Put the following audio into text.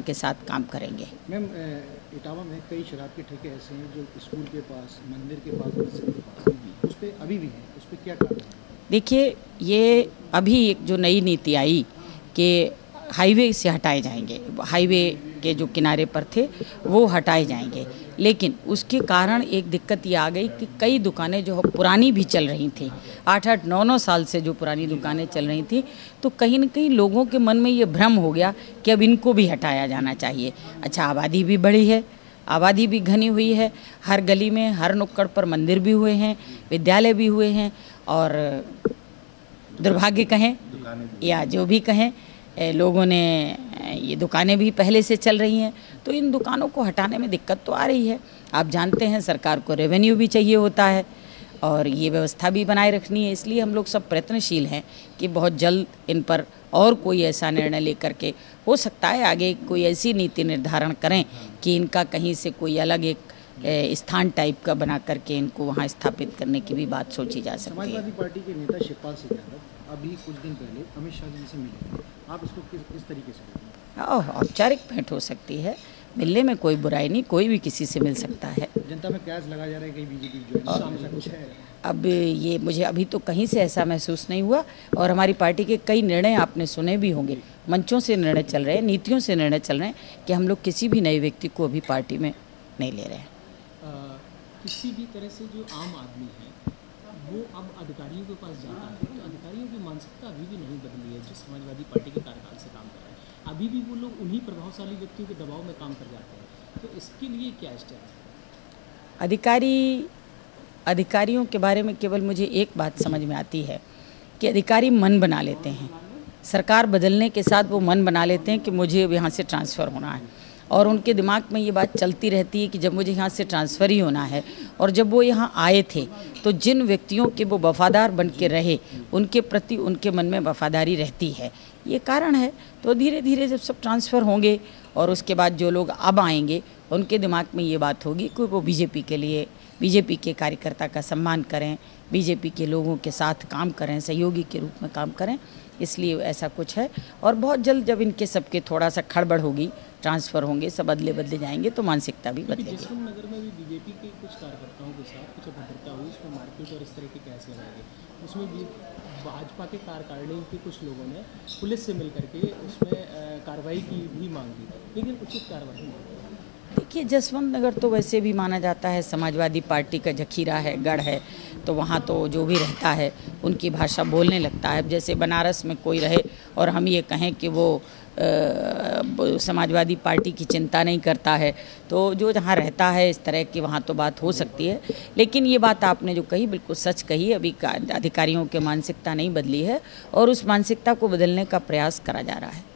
के साथ काम करेंगे। मैम, इटावा में कई शराब के ठेके ऐसे हैं जो स्कूल के पास, मंदिर के पास, मस्जिद के पास उस पर अभी भी हैं, उस पर क्या कार्रवाई है? देखिए, ये अभी एक जो नई नीति आई कि हाईवे से हटाए जाएंगे, हाईवे के जो किनारे पर थे वो हटाए जाएंगे, लेकिन उसके कारण एक दिक्कत ये आ गई कि कई दुकानें जो पुरानी भी चल रही थी, 8-8, 9-9 साल से जो पुरानी दुकानें चल रही थी, तो कहीं न कहीं लोगों के मन में ये भ्रम हो गया कि अब इनको भी हटाया जाना चाहिए। अच्छा, आबादी भी बढ़ी है, आबादी भी घनी हुई है, हर गली में, हर नुक्कड़ पर मंदिर भी हुए हैं, विद्यालय भी हुए हैं, और दुर्भाग्य कहें या जो भी कहें, लोगों ने ये दुकानें भी पहले से चल रही हैं, तो इन दुकानों को हटाने में दिक्कत तो आ रही है। आप जानते हैं सरकार को रेवेन्यू भी चाहिए होता है और ये व्यवस्था भी बनाए रखनी है, इसलिए हम लोग सब प्रयत्नशील हैं कि बहुत जल्द इन पर और कोई ऐसा निर्णय लेकर के, हो सकता है आगे कोई ऐसी नीति निर्धारण करें कि इनका कहीं से कोई अलग एक स्थान टाइप का बना करके इनको वहाँ स्थापित करने की भी बात सोची जा सकती है। समाजवादी पार्टी के नेता शिवपाल सिंह यादव अभी कुछ दिन पहले अमित शाह जी से मिले, आप इसको किस तरीके से देखते हैं? औपचारिक भेंट हो सकती है, मिलने में कोई बुराई नहीं, कोई भी किसी से मिल सकता है। जनता में कैश लगाया जा रहा है, कहीं बीजेपी ज्वाइन कुछ है? अब ये मुझे अभी तो कहीं से ऐसा महसूस नहीं हुआ, और हमारी पार्टी के कई निर्णय आपने सुने भी होंगे, मंचों से निर्णय चल रहे हैं, नीतियों से निर्णय चल रहे हैं कि हम लोग किसी भी नए व्यक्ति को अभी पार्टी में नहीं ले रहे हैं। किसी भी तरह से जो आम आदमी है वो अब अधिकारियों के पास जाता है, तो अधिकारियों की मानसिकता अभी भी नहीं बदली है जो समाजवादी पार्टी के कार्यकाल से काम कर रहे हैं। अभी भी वो लोग उन्हीं प्रभावशाली व्यक्तियों के दबाव में काम कर जाते हैं, तो इसके लिए क्या स्टेप है? अधिकारियों के बारे में केवल मुझे एक बात समझ में आती है कि अधिकारी मन बना लेते हैं, सरकार बदलने के साथ वो मन बना लेते हैं कि मुझे अब यहाँ से ट्रांसफ़र होना है, और उनके दिमाग में ये बात चलती रहती है कि जब मुझे यहाँ से ट्रांसफ़र ही होना है, और जब वो यहाँ आए थे तो जिन व्यक्तियों के वो वफ़ादार बन के रहे उनके प्रति उनके मन में वफ़ादारी रहती है, ये कारण है। तो धीरे धीरे जब सब ट्रांसफ़र होंगे और उसके बाद जो लोग अब आएंगे उनके दिमाग में ये बात होगी कि वो बीजेपी के लिए, बीजेपी के कार्यकर्ता का सम्मान करें, बीजेपी के लोगों के साथ काम करें, सहयोगी के रूप में काम करें, इसलिए ऐसा कुछ है। और बहुत जल्द जब इनके सबके थोड़ा सा खड़बड़ होगी, ट्रांसफ़र होंगे, सब बदले जाएंगे, तो मानसिकता भी बदलेगी। जसवंत नगर में भी बीजेपी के कुछ कार्यकर्ताओं के साथ कुछ अभद्रता हुई, उसमें मारपीट और इस तरह के केस लगाए गए, उसमें भी भाजपा के कार्यकारिणी के कुछ लोगों ने पुलिस से मिलकर के उसमें कार्रवाई की भी मांग की, लेकिन उचित कार्रवाई नहीं। देखिए, जसवंत नगर तो वैसे भी माना जाता है समाजवादी पार्टी का जखीरा है, गढ़ है, तो वहाँ तो जो भी रहता है उनकी भाषा बोलने लगता है। जैसे बनारस में कोई रहे और हम ये कहें कि वो समाजवादी पार्टी की चिंता नहीं करता है, तो जो जहाँ रहता है इस तरह की वहाँ तो बात हो सकती है। लेकिन ये बात आपने जो कही बिल्कुल सच कही, अभी अधिकारियों की मानसिकता नहीं बदली है और उस मानसिकता को बदलने का प्रयास करा जा रहा है।